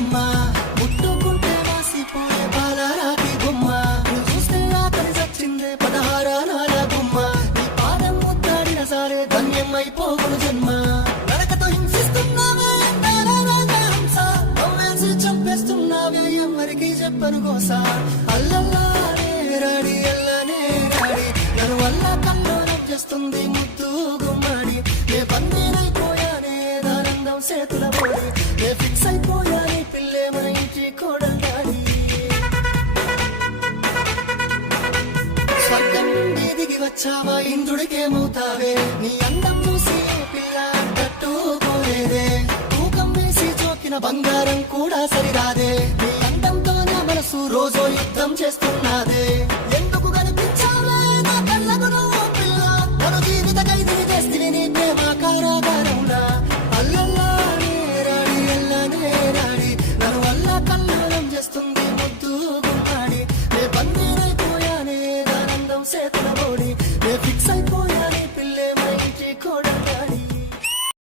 బుల్లమ్మ ముట్టుకుంటే వాసిపోయే పాలరాతి బొమ్మ నువ్వు చూస్తే ఆకలి చచ్చిందే 16 అనాల గుమ్మ నీ పాదం ముద్దాడిన సారే ధన్యం అయిపోగును జన్మ నరకతో హింసిస్తున్నావే హంస నవ్వేసి చంపేస్తున్నావే ఎవరికి చెప్పను గోస అల్లల్లానే రాడి అల్లనే రాడి నన్ను వల్ల కల్లోలం చేస్తుంది ముద్దు గుమ్మడి ఏ బందీనైపోయానే దానందం చేతుల పొడి ఏ ఫిక్స్ అయిపోయాని పిల్లే మన ఇంటి కోడల్లాడి స్వర్గం నుండి దిగి వచ్చావా ఇంద్రుడికేమవుతావే నీ అందం చూసి పిల్ల తట్టుకోలేదే తూకం వేసి చోకిన బంగారం కూడా సరిరాదే నీ అందంతో నా మనసు రోజో యుద్ధం చేస్తున్నదే